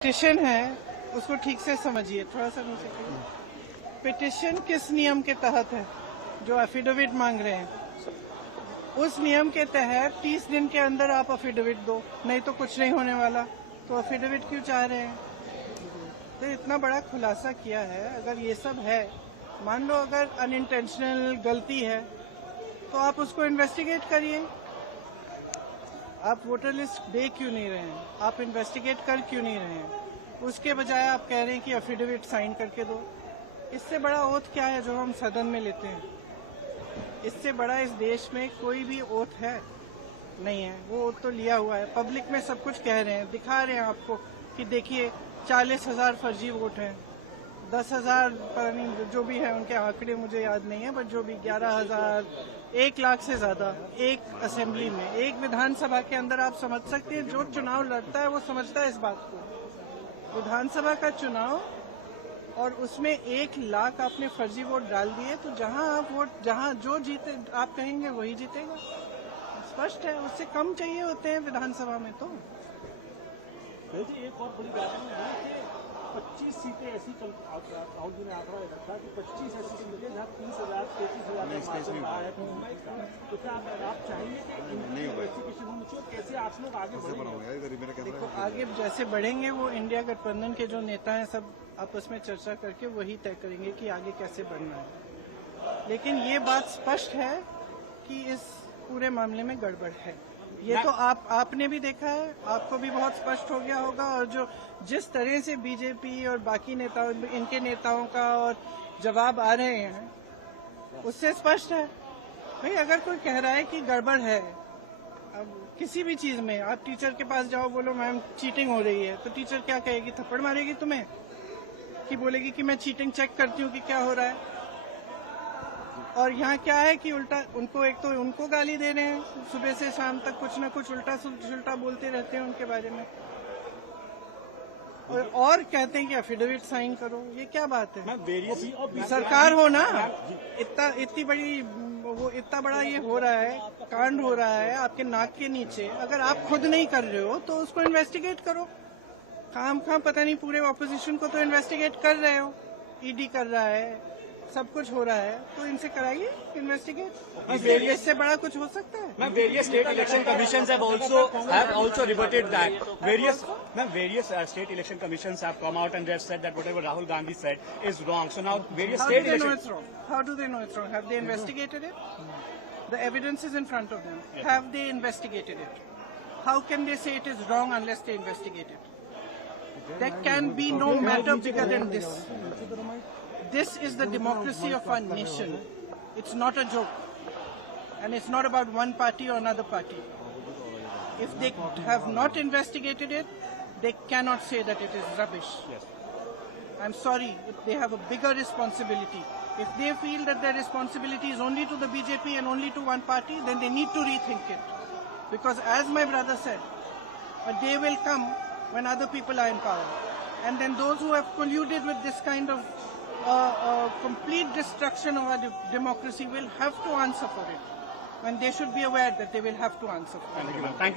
Petition है उसको ठीक से समझिए, थोड़ा सा नीचे करिए। पिटिशन किस नियम के तहत है? जो एफिडेविट मांग रहे हैं उस नियम के तहत 30 दिन के अंदर आप एफिडेविट दो, नहीं तो कुछ नहीं होने वाला। तो एफिडेविट क्यों चाह रहे हैं? तो इतना बड़ा खुलासा किया है। अगर ये सब है, मान लो अगर अनइंटेंशनल गलती है तो आप उसको इन्वेस्टिगेट करिए। आप वोटर लिस्ट दे क्यों नहीं रहे हैं? आप इन्वेस्टिगेट कर क्यों नहीं रहे हैं? उसके बजाय आप कह रहे हैं कि एफिडेविट साइन करके दो। इससे बड़ा ओथ क्या है जो हम सदन में लेते हैं? इससे बड़ा इस देश में कोई भी ओथ है नहीं है। वो ओथ तो लिया हुआ है, पब्लिक में सब कुछ कह रहे हैं, दिखा रहे हैं आपको कि देखिए 40,000 फर्जी वोट हैं, 10,000 पता नहीं जो भी है, उनके आंकड़े मुझे याद नहीं है, बट जो भी 11,000, 1 लाख से ज्यादा एक असेंबली में, एक विधानसभा के अंदर। आप समझ सकते हैं जो चुनाव लड़ता है वो समझता है इस बात को। विधानसभा का चुनाव और उसमें 1 लाख आपने फर्जी वोट डाल दिए, तो जहां आप वोट, जहां जो जीते आप कहेंगे वही जीतेगा। स्पष्ट है, उससे कम चाहिए होते हैं विधानसभा में। तो एक और बड़ी बात है, 25 सीटें ऐसी राहुल जी ने आंकड़ा रखा कि 25 ऐसी सीटें जहाँ 30,000 33,000 है। तो क्या आप चाहेंगे कि इन्वेस्टिगेशन होनी चाहिए? कैसे आप लोग आगे बढ़ेंगे? देखो, आगे जैसे बढ़ेंगे वो इंडिया गठबंधन के जो नेता हैं सब आपस में चर्चा करके वही तय करेंगे कि आगे कैसे बढ़ना है। लेकिन ये बात स्पष्ट है कि इस पूरे मामले में गड़बड़ है। ये तो आपने भी देखा है, आपको भी बहुत स्पष्ट हो गया होगा। और जो जिस तरह से बीजेपी और बाकी नेताओं, इनके नेताओं का और जवाब आ रहे हैं उससे स्पष्ट है। भाई अगर कोई कह रहा है कि गड़बड़ है, अब किसी भी चीज में, आप टीचर के पास जाओ, बोलो मैम चीटिंग हो रही है, तो टीचर क्या कहेगी? थप्पड़ मारेगी तुम्हें कि बोलेगी कि मैं चीटिंग चेक करती हूँ कि क्या हो रहा है। और यहाँ क्या है कि उल्टा उनको, एक तो उनको गाली दे रहे हैं, सुबह से शाम तक कुछ न कुछ उल्टा सुल्टा बोलते रहते हैं उनके बारे में, और कहते हैं कि एफिडेविट साइन करो। ये क्या बात है? सरकार हो ना, इतनी बड़ी, वो इतना बड़ा ये हो रहा है, कांड हो रहा है आपके नाक के नीचे। अगर आप खुद नहीं कर रहे हो तो उसको इन्वेस्टिगेट करो। खाम पता नहीं पूरे ऑपोजिशन को तो इन्वेस्टिगेट कर रहे हो, ईडी कर रहा है, सब कुछ हो रहा है, तो इनसे कराइए इन्वेस्टिगेट। इससे बड़ा कुछ हो सकता है? Various state election commissions have also reverted that. Various state election commissions have come out and they have said that whatever Rahul Gandhi said is wrong. So now various How state do they know elections. it's wrong? How do they know it's wrong? Have they investigated it? The evidence is in front of them. Have they investigated it? How can they say it is wrong unless they investigate it? There can be no matter bigger than this. This is the democracy of our nation. It's not a joke. And it's not about one party or another party. If they have not investigated it, they cannot say that it is rubbish. I'm sorry, they have a bigger responsibility. If they feel that their responsibility is only to the BJP and only to one party, then they need to rethink it. Because as my brother said, a day will come when other people are in power. And then those who have colluded with this kind of complete destruction of our democracy will have to answer for it. And they should be aware that they will have to answer for it. Thank you.